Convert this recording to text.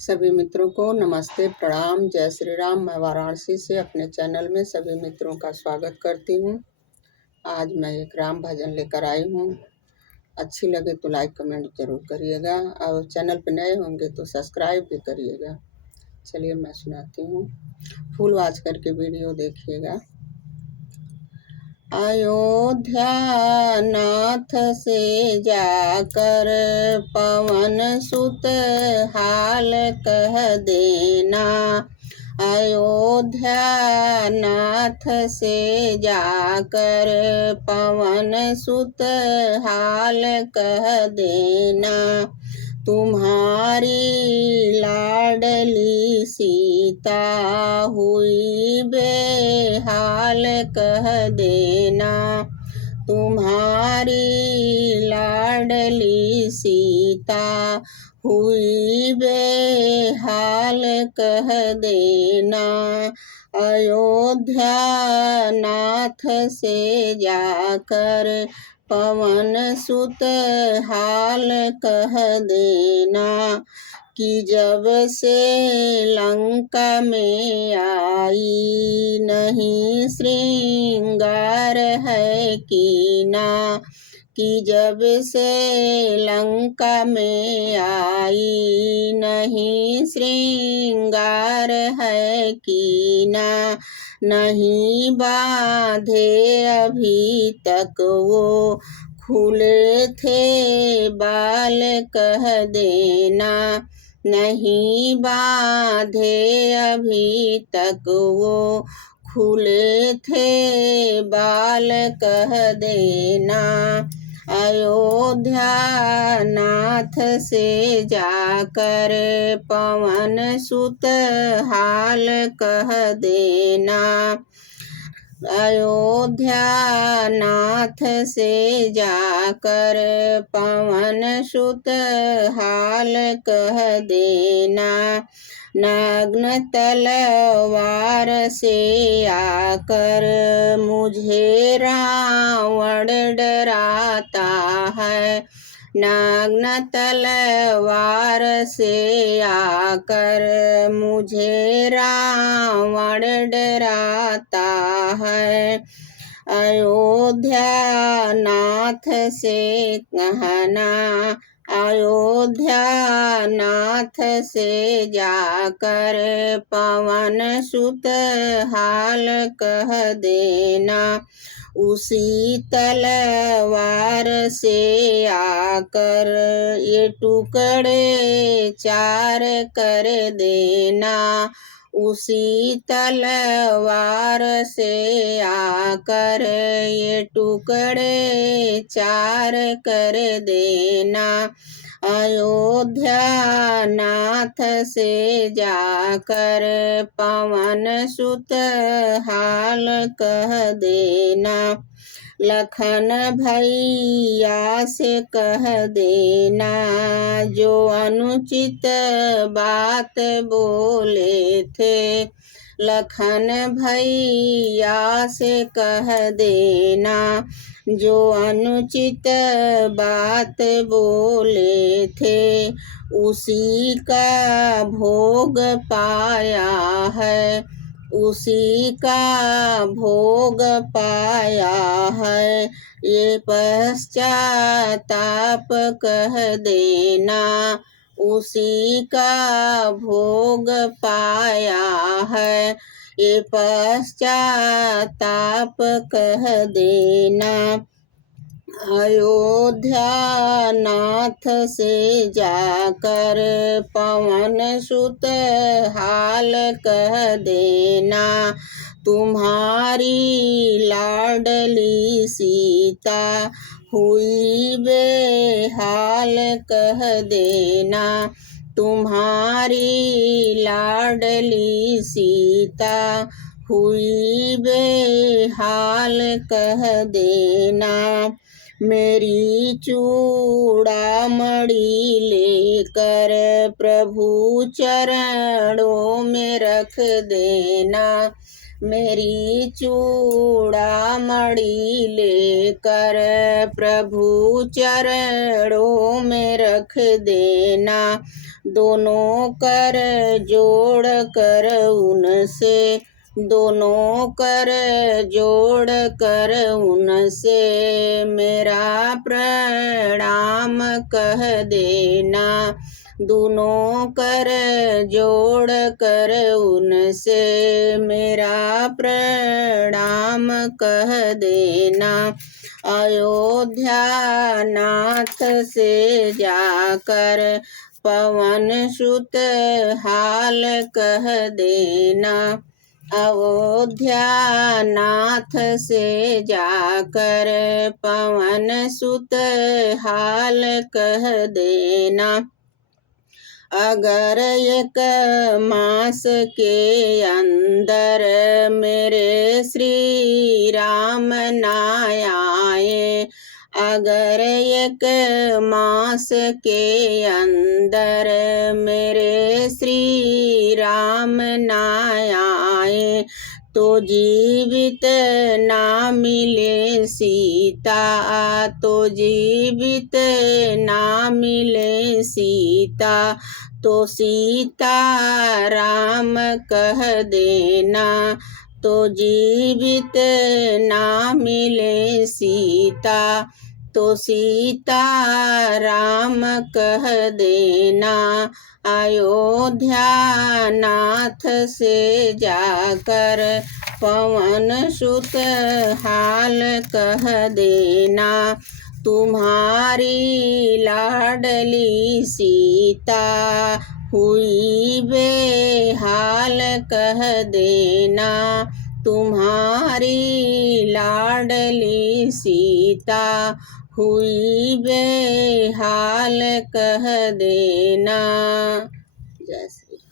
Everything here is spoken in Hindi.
सभी मित्रों को नमस्ते, प्रणाम, जय श्री राम। मैं वाराणसी से अपने चैनल में सभी मित्रों का स्वागत करती हूँ। आज मैं एक राम भजन लेकर आई हूँ। अच्छी लगे तो लाइक कमेंट जरूर करिएगा और चैनल पर नए होंगे तो सब्सक्राइब भी करिएगा। चलिए मैं सुनाती हूँ, फुल वॉच करके वीडियो देखिएगा। अयोध्या नाथ से जाकर पवन सुत हाल कह देना। अयोध्या नाथ से जाकर पवन सुत हाल कह देना। तुम्हारी लाडली सीता हुई बेहाल कह देना। तुम्हारी लाडली सीता हुई बेहाल कह देना। अयोध्या नाथ से जाकर पवन सुत हाल कह देना कि जब से लंका में आई नहीं श्रृंगार है कीना। कि जब से लंका में आई नहीं श्रृंगार है कीना। नहीं बांधे अभी तक वो खुले थे बाल कह देना। नहीं बांधे अभी तक वो खुले थे बाल कह देना। अयोध्या नाथ से जाकर पवन सुत हाल कह देना। अयोध्या नाथ से जाकर पवन सुत हाल कह देना। नग्न तलवार से आकर मुझे रावण डराता है। नग्न तलवार से आकर मुझे रावण डराता है। अयोध्या नाथ से कहना। अयोध्या नाथ से जाकर पवन सुत हाल कह देना। उसी तलवार से आकर ये टुकड़े चार कर देना। उसी तलवार से आकर ये टुकड़े चार कर देना। अयोध्या नाथ से जाकर पवन सुत हाल कह देना। लखन भैया से कह देना जो अनुचित बात बोले थे। लखन भैया से कह देना जो अनुचित बात बोले थे। उसी का भोग पाया है। उसी का भोग पाया है। ये पश्चाताप कह देना। उसी का भोग पाया है। ये पश्चाताप कह देना। अयोध्या नाथ से जाकर पवन सुत हाल कह देना। तुम्हारी लाडली सीता हुई बेहाल कह देना। तुम्हारी लाडली सीता हुई बेहाल कह देना। मेरी चूड़ामणि लेकर प्रभु चरणों में रख देना। मेरी चूड़ामणि लेकर प्रभु चरणों में रख देना। दोनों कर जोड़ कर उनसे, दोनों कर जोड़ कर उनसे मेरा प्रणाम कह देना। दोनों कर जोड़ कर उनसे मेरा प्रणाम कह देना। अयोध्या नाथ से जाकर पवन सुत हाल कह देना। अयोध्या नाथ से जाकर पवन सुत हाल कह देना। अगर एक मास के अंदर मेरे श्री राम ना आए, अगर एक मास के अंदर मेरे श्री राम ना आए, तो जीवित ना मिले सीता, तो जीवित ना मिले सीता। तो सीता राम कह देना, तो जीवित ना मिले सीता। तो सीता राम कह देना। अयोध्या नाथ से जाकर पवन सुत हाल कह देना। तुम्हारी लाडली सीता हुई बेहाल कह देना। तुम्हारी लाडली सीता हुई बेहाल कह देना। जय श्री राम।